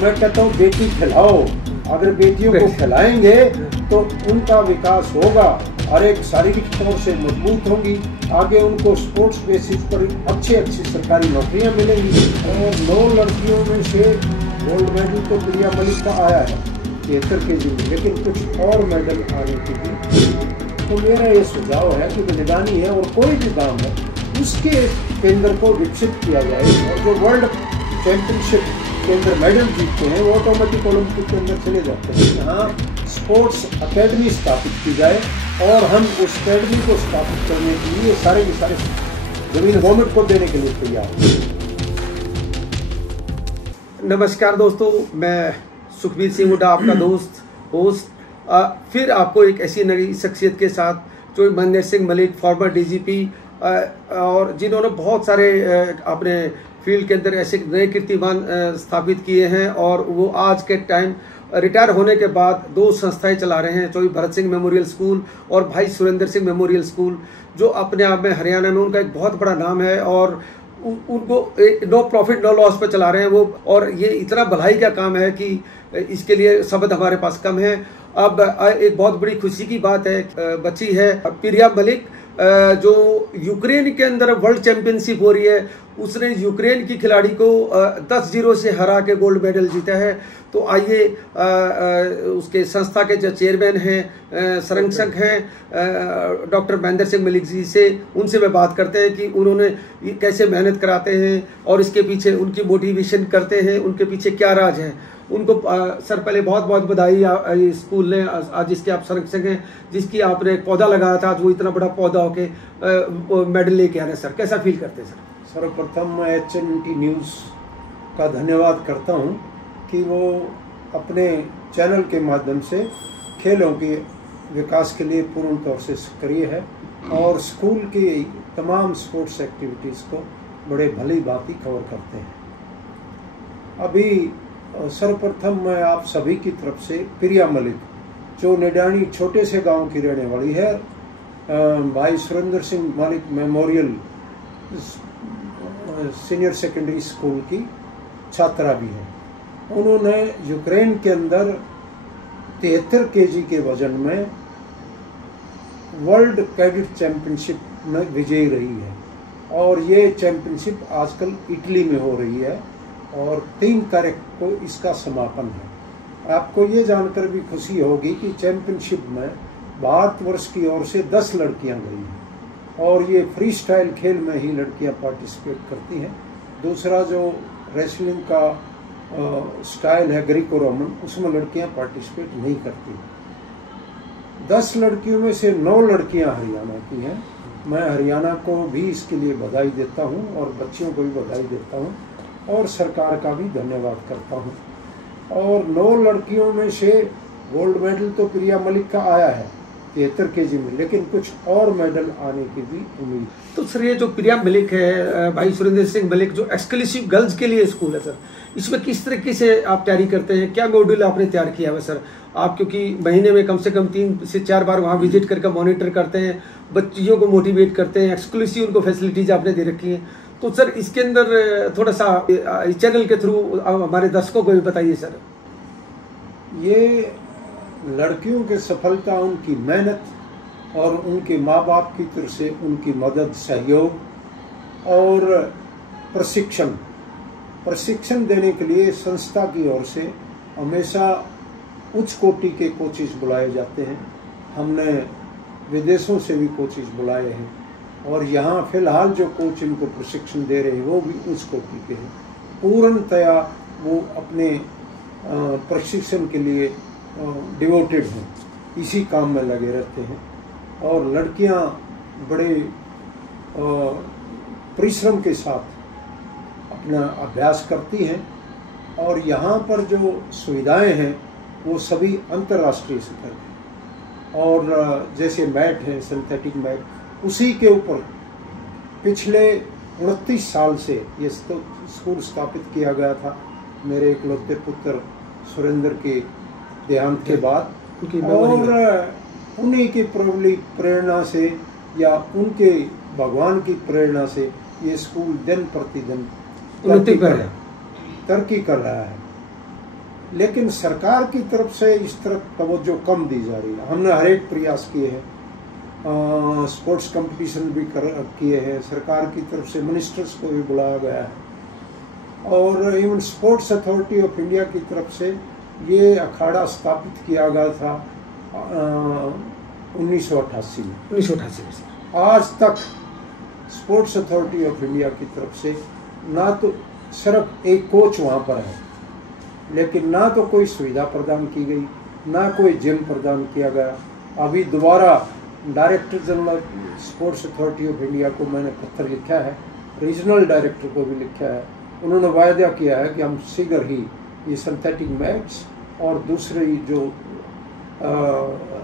मैं कहता हूँ बेटी खिलाओ, अगर बेटियों को खिलाएंगे तो उनका विकास होगा और एक शारीरिक तौर से मजबूत होंगी, आगे उनको स्पोर्ट्स बेसिस पर अच्छी सरकारी नौकरियां मिलेंगी। और 9 लड़कियों में से गोल्ड मेडल तो प्रिया मलिक का आया है 73 केजी में, लेकिन कुछ और मेडल आने की भी। तो मेरा ये सुझाव है कि निगरानी है और कोई भी काम है उसके केंद्र को विकसित किया जाए, और जो वर्ल्ड चैंपियनशिप के अंदर मेडल जीतते हैं वो ऑटोमेटिक ओलंपिक के अंदर चले जाते हैं। यहाँ स्पोर्ट्स अकेडमी स्थापित की जाए और हम उस अकेडमी को स्थापित करने के लिए सारे के सारे जमीन गवर्नमेंट को देने के लिए तैयार हैं। नमस्कार दोस्तों, मैं सुखबीर सिंह हुड्डा, आपका दोस्त होस्ट, फिर आपको एक ऐसी नई शख्सियत के साथ जो महेंद्र सिंह मलिक, फॉर्मर डीजीपी, और जिन्होंने बहुत सारे अपने फील्ड के अंदर ऐसे नए कीर्तिमान स्थापित किए हैं, और वो आज के टाइम रिटायर होने के बाद 2 संस्थाएं चला रहे हैं, चौधरी भरत सिंह मेमोरियल स्कूल और भाई सुरेंद्र सिंह मेमोरियल स्कूल, जो अपने आप में हरियाणा में उनका एक बहुत बड़ा नाम है, और उनको नो प्रॉफिट नो लॉस पे चला रहे हैं वो। और ये इतना भलाई का काम है कि इसके लिए शब्द हमारे पास कम है। अब एक बहुत बड़ी खुशी की बात है, बच्ची है प्रिया मलिक, जो यूक्रेन के अंदर वर्ल्ड चैंपियनशिप हो रही है, उसने यूक्रेन की खिलाड़ी को 10-0 से हरा के गोल्ड मेडल जीता है। तो आइए उसके संस्था के जो चेयरमैन हैं, संरक्षक हैं डॉक्टर महेंद्र सिंह मलिक जी से, उनसे मैं बात करते हैं कि उन्होंने कैसे मेहनत कराते हैं और इसके पीछे उनकी मोटिवेशन करते हैं, उनके पीछे क्या राज है। उनको सर पहले बहुत बहुत बधाई स्कूल ने, आज जिसके आप संरक्षक हैं, जिसकी आपने एक पौधा लगाया था, आज वो इतना बड़ा पौधा होके मेडल लेके आ रहे हैं। सर कैसा फील करते हैं सर? सर्वप्रथम मैं HNT न्यूज़ का धन्यवाद करता हूं कि वो अपने चैनल के माध्यम से खेलों के विकास के लिए पूर्ण तौर से सक्रिय है और स्कूल की तमाम स्पोर्ट्स एक्टिविटीज़ को बड़े भली भांति कवर करते हैं। अभी सर्वप्रथम मैं आप सभी की तरफ से प्रिया मलिक, जो निडानी छोटे से गांव की रहने वाली है, भाई Surendra Singh Malik memorial senior secondary school की छात्रा भी है। उन्होंने यूक्रेन के अंदर 73 केजी के वजन में वर्ल्ड कैडेट चैंपियनशिप में विजयी रही है, और ये चैंपियनशिप आजकल इटली में हो रही है और 3 तारीख को इसका समापन है। आपको ये जानकर भी खुशी होगी कि चैंपियनशिप में भारतवर्ष की ओर से 10 लड़कियां गई हैं, और ये फ्री स्टाइल खेल में ही लड़कियां पार्टिसिपेट करती हैं। दूसरा जो रेसलिंग का स्टाइल है ग्रीको रोमन, उसमें लड़कियां पार्टिसिपेट नहीं करती। 10 लड़कियों में से 9 लड़कियां हरियाणा की हैं। मैं हरियाणा को भी इसके लिए बधाई देता हूं और बच्चियों को भी बधाई देता हूं और सरकार का भी धन्यवाद करता हूं। और 9 लड़कियों में से गोल्ड मेडल तो प्रिया मलिक का आया है 73 केजी में, लेकिन कुछ और मेडल आने की भी उम्मीद। तो सर ये जो प्रिया मलिक है, भाई सुरेंद्र सिंह मलिक, जो एक्सक्लूसिव गर्ल्स के लिए स्कूल है सर, इसमें किस तरीके से आप तैयारी करते हैं? क्या मॉड्यूल आपने तैयार किया है सर? आप क्योंकि महीने में कम से कम 3 से 4 बार वहाँ विजिट करके मॉनिटर करते हैं, बच्चियों को मोटिवेट करते हैं, एक्सक्लूसिव उनको फैसिलिटीज आपने दे रखी है। तो सर इसके अंदर थोड़ा सा चैनल के थ्रू हमारे दर्शकों को भी बताइए सर। ये लड़कियों की सफलता उनकी मेहनत और उनके माँ बाप की तरफ से उनकी मदद, सहयोग और प्रशिक्षण देने के लिए संस्था की ओर से हमेशा उच्च कोटि के कोचेस बुलाए जाते हैं। हमने विदेशों से भी कोचेस बुलाए हैं, और यहाँ फिलहाल जो कोच इनको प्रशिक्षण दे रहे हैं वो भी उच्च कोटि के हैं। पूर्णतया वो अपने प्रशिक्षण के लिए डिवोटेड हैं, इसी काम में लगे रहते हैं, और लड़कियां बड़े परिश्रम के साथ अपना अभ्यास करती हैं। और यहाँ पर जो सुविधाएं हैं वो सभी अंतर्राष्ट्रीय स्तर हैं, और जैसे मैट है, सिंथेटिक मैट, उसी के ऊपर पिछले 29 साल से ये स्कूल स्थापित किया गया था। मेरे इकलौते पुत्र सुरेंद्र के देहांत के बाद, और उन्हीं की प्रेरणा से या उनके भगवान की प्रेरणा से ये स्कूल दिन प्रतिदिन तरक्की कर रहा है। लेकिन सरकार की तरफ से इस तरफ तवज्जो कम दी जा रही है। हमने हर एक प्रयास किए हैं, स्पोर्ट्स कंपटीशन भी किए हैं, सरकार की तरफ से मिनिस्टर्स को भी बुलाया गया है, और even sports authority of India की तरफ से ये अखाड़ा स्थापित किया गया था 1988 में। 1988 में आज तक स्पोर्ट्स अथॉरिटी ऑफ इंडिया की तरफ से ना तो सिर्फ एक कोच वहाँ पर है, लेकिन ना तो कोई सुविधा प्रदान की गई, ना कोई जिम प्रदान किया गया। अभी दोबारा director general sports authority of India को मैंने पत्र लिखा है, रीजनल डायरेक्टर को भी लिखा है। उन्होंने वायदा किया है कि हम शीघ्र ही ये सिंथेटिक मैट्स और दूसरी जो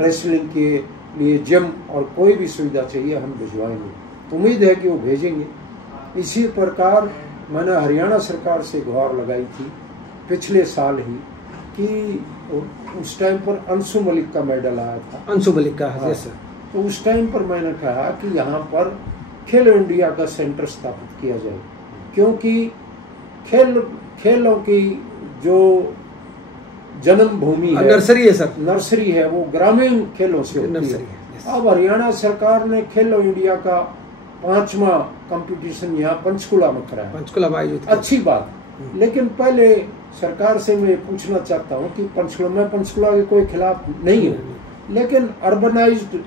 रेसलिंग के लिए जिम और कोई भी सुविधा चाहिए हम भिजवाएंगे। उम्मीद है कि वो भेजेंगे। इसी प्रकार मैंने हरियाणा सरकार से गुहार लगाई थी पिछले साल ही कि उस टाइम पर अंशु मलिक का मेडल आया था। अंशु मलिक का, हाँ, तो उस टाइम पर मैंने कहा कि यहाँ पर खेलो इंडिया का सेंटर स्थापित किया जाए, क्योंकि खेलों की जो जन्मभूमि है, नर्सरी है सर, नर्सरी है, वो ग्रामीण खेलों से होती है। अब हरियाणा सरकार ने खेलो इंडिया का 5वां कंपटीशन यहाँ पंचकुला में कराया, पंचकुला में आयोजित, अच्छी बात। लेकिन पहले सरकार से मैं पूछना चाहता हूँ कि पंचकुला के कोई खिलाफ नहीं है, लेकिन अर्बनाइज्ड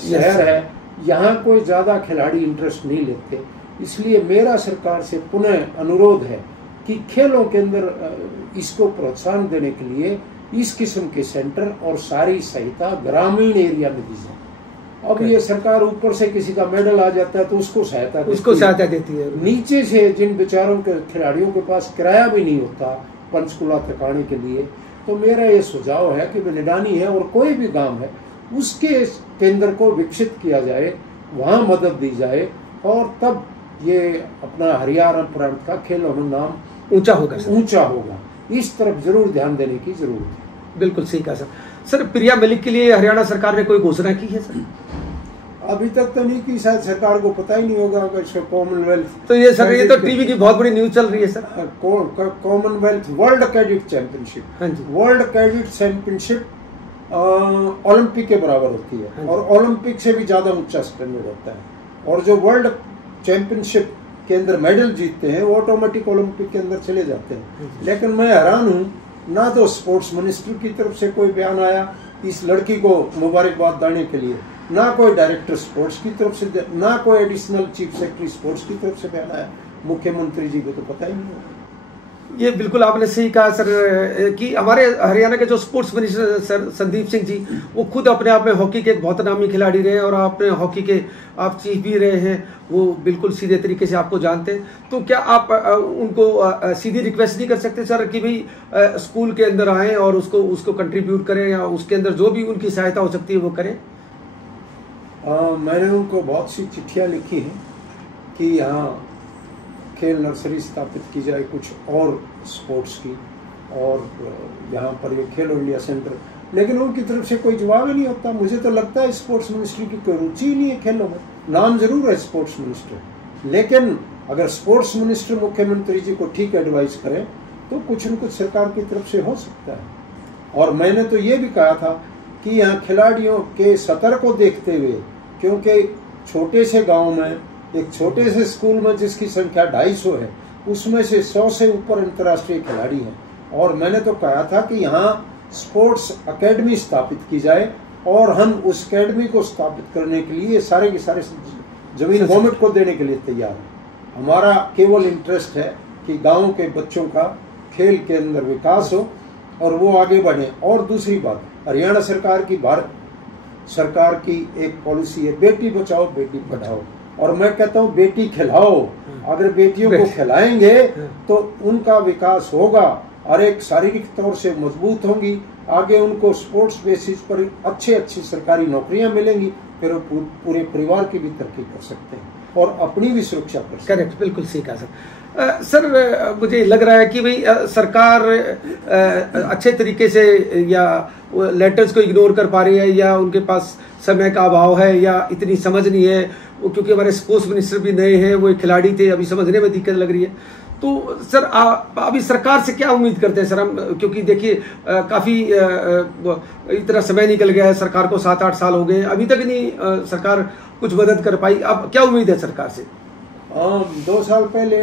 शहर है, यहाँ कोई ज्यादा खिलाड़ी इंटरेस्ट नहीं लेते। इसलिए मेरा सरकार से पुनः अनुरोध है कि खेलों के अंदर इसको प्रोत्साहन देने के लिए इस किस्म के सेंटर और सारी सहायता ग्रामीण एरिया में दी जाए। अब ये सरकार ऊपर से किसी का मेडल आ जाता है तो उसको सहायता देती है, नीचे से जिन बेचारों के खिलाड़ियों के पास किराया भी नहीं होता पंचकुला तक आने के लिए, तो मेरा ये सुझाव है कि बिलडानी है और कोई भी गांव है उसके केंद्र को विकसित किया जाए, वहां मदद दी जाए, और तब ये अपना हरियाणा प्रांत का खेलों में नाम ऊंचा होगा। इस तरफ जरूर ध्यान देने की जरूरत है। बिल्कुल सही कहा सर। सर, प्रिया मलिक के लिए हरियाणा सरकार ने कोई घोषणा की है सर? अभी तक तो नहीं की, शायद सरकार को पता ही नहीं होगा कि कॉमनवेल्थ, तो ये सर ये तो टीवी की बहुत बड़ी न्यूज चल रही है sir. Commonwealth world cadet championship, हाँ जी, वर्ल्ड कैडेट चैंपियनशिप ओलंपिक के बराबर होती है, हाँ, और ओलंपिक से भी ज्यादा ऊंचा स्टैंडर्ड होता है। और जो वर्ल्ड चैंपियनशिप के अंदर मेडल जीतते हैं वो ऑटोमेटिक ओलंपिक के अंदर चले जाते हैं। लेकिन मैं हैरान हूँ, ना तो स्पोर्ट्स मिनिस्टर की तरफ से कोई बयान आया इस लड़की को मुबारकबाद देने के लिए, ना कोई डायरेक्टर स्पोर्ट्स की तरफ से, ना कोई एडिशनल चीफ सेक्रेटरी स्पोर्ट्स की तरफ से बयान आया। मुख्यमंत्री जी को तो पता ही नहीं होगा। ये बिल्कुल आपने सही कहा सर कि हमारे हरियाणा के जो sports minister sir Sandeep Singh ji, वो खुद अपने आप में हॉकी के एक बहुत नामी खिलाड़ी रहे, और आपने हॉकी के आप चीफ भी रहे हैं, वो बिल्कुल सीधे तरीके से आपको जानते हैं। तो क्या आप उनको सीधी रिक्वेस्ट नहीं कर सकते सर कि भाई स्कूल के अंदर आएँ और उसको कंट्रीब्यूट करें, या उसके अंदर जो भी उनकी सहायता हो सकती है वो करें? मैंने उनको बहुत सी चिट्ठियाँ लिखी हैं कि यहाँ खेल नर्सरी स्थापित की जाए कुछ और स्पोर्ट्स की, और यहाँ पर ये खेलो इंडिया सेंटर, लेकिन उनकी तरफ से कोई जवाब ही नहीं होता। मुझे तो लगता है स्पोर्ट्स मिनिस्ट्री की कोई रुचि ही नहीं है खेलों में। नाम जरूर है स्पोर्ट्स मिनिस्टर, लेकिन अगर स्पोर्ट्स मिनिस्टर मुख्यमंत्री जी को ठीक एडवाइस करें तो कुछ न कुछ सरकार की तरफ से हो सकता है। और मैंने तो ये भी कहा था कि यहाँ खिलाड़ियों के स्तर को देखते हुए, क्योंकि छोटे से गाँव में एक छोटे से स्कूल में जिसकी संख्या 250 है, उसमें से 100 से ऊपर अंतर्राष्ट्रीय खिलाड़ी हैं, और मैंने तो कहा था कि यहाँ स्पोर्ट्स एकेडमी स्थापित की जाए, और हम उस एकेडमी को स्थापित करने के लिए सारे के सारे जमीन गवर्नमेंट को देने के लिए तैयार है। हमारा केवल इंटरेस्ट है कि गाँव के बच्चों का खेल के अंदर विकास हो और वो आगे बढ़े। और दूसरी बात, हरियाणा सरकार की, भारत सरकार की एक पॉलिसी है बेटी बचाओ बेटी पढ़ाओ, और मैं कहता हूँ बेटी खिलाओ। अगर बेटियों को खिलाएंगे तो उनका विकास होगा और एक शारीरिक तौर से मजबूत होंगी, आगे उनको स्पोर्ट्स बेसिस पर अच्छी सरकारी नौकरियां मिलेंगी, फिर वो पूरे परिवार की भी तरक्की कर सकते हैं और अपनी भी सुरक्षा कर सकते हैं। करेक्ट, बिल्कुल सही कहा सर। सर मुझे लग रहा है कि भाई सरकार अच्छे तरीके से या लेटर्स को इग्नोर कर पा रही है, या उनके पास समय का अभाव है, या इतनी समझ नहीं है, क्योंकि हमारे स्पोर्ट्स मिनिस्टर भी नए हैं, वो एक खिलाड़ी थे, अभी समझने में दिक्कत लग रही है। तो सर अभी सरकार से क्या उम्मीद करते हैं सर हम, क्योंकि देखिए काफ़ी इतना समय निकल गया है, सरकार को 7-8 साल हो गए, अभी तक नहीं सरकार कुछ मदद कर पाई। अब क्या उम्मीद है सरकार से? 2 साल पहले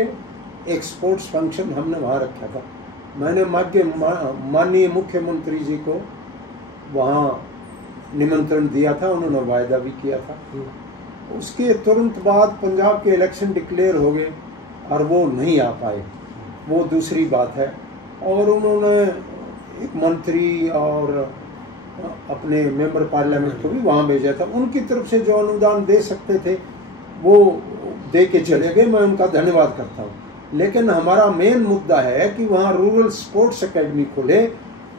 एक स्पोर्ट्स फंक्शन हमने वहाँ रखा था। मैंने माननीय मुख्यमंत्री जी को वहाँ निमंत्रण दिया था, उन्होंने वायदा भी किया था। उसके तुरंत बाद पंजाब के इलेक्शन डिक्लेयर हो गए और वो नहीं आ पाए, वो दूसरी बात है। और उन्होंने एक मंत्री और अपने मेंबर पार्लियामेंट को भी वहाँ भेजा था। उनकी तरफ से जो अनुदान दे सकते थे वो दे के चले गए, मैं उनका धन्यवाद करता हूँ। लेकिन हमारा मेन मुद्दा है कि वहाँ रूरल स्पोर्ट्स एकेडमी खुले,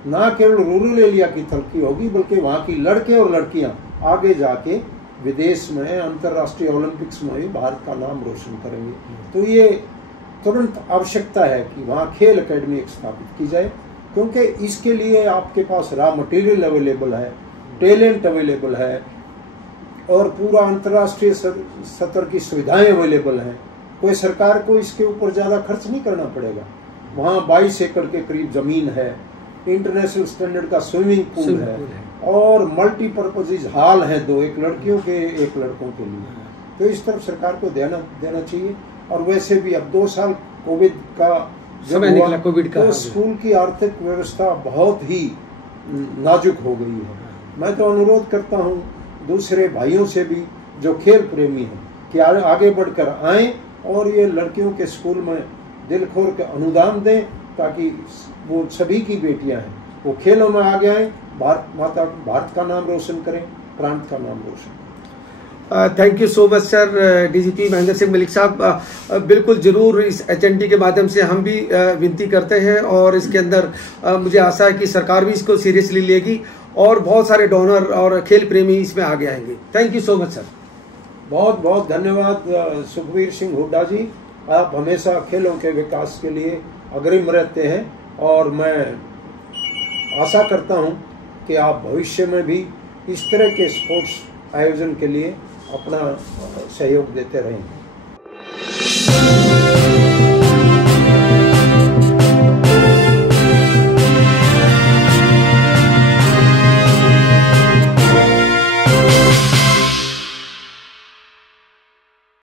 ना केवल रूरल एरिया की तरक्की होगी बल्कि वहाँ की लड़के और लड़कियाँ आगे जाके विदेश में अंतर्राष्ट्रीय ओलंपिक्स में भी भारत का नाम रोशन करेंगे। तो ये तुरंत आवश्यकता है कि वहाँ खेल एकेडमी स्थापित की जाए, क्योंकि इसके लिए आपके पास रॉ मटेरियल अवेलेबल है, टैलेंट अवेलेबल है और पूरा अंतर्राष्ट्रीय स्तर की सुविधाएं अवेलेबल हैं। कोई सरकार को इसके ऊपर ज़्यादा खर्च नहीं करना पड़ेगा। वहाँ 22 एकड़ के करीब ज़मीन है, इंटरनेशनल स्टैंडर्ड का स्विमिंग पूल है और मल्टीपर्पज हॉल है 2, एक लड़कियों के एक लड़कों के लिए। तो इस तरफ सरकार को देना चाहिए। और वैसे भी अब 2 साल कोविड का समय निकला, कोविड का, तो स्कूल की आर्थिक व्यवस्था बहुत ही नाजुक हो गई है। मैं तो अनुरोध करता हूँ दूसरे भाइयों से भी जो खेल प्रेमी हैं कि आगे बढ़कर आएं और ये लड़कियों के स्कूल में दिल खोल के अनुदान दें, ताकि वो सभी की बेटियां हैं वो खेलों में आगे आएं, भारत का नाम रोशन करें, प्रांत का नाम रोशन करें। Thank you so much sir. DGP Mahendra Singh Malik साहब, बिल्कुल जरूर इस एचएनटी के माध्यम से हम भी विनती करते हैं और इसके अंदर मुझे आशा है कि सरकार भी इसको सीरियसली लेगी और बहुत सारे डोनर और खेल प्रेमी इसमें आगे आएंगे। Thank you so much sir. बहुत बहुत धन्यवाद सुखबीर सिंह हुड्डा जी, आप हमेशा खेलों के विकास के लिए अग्रिम रहते हैं और मैं आशा करता हूं कि आप भविष्य में भी इस तरह के स्पोर्ट्स आयोजन के लिए अपना सहयोग देते रहेंगे।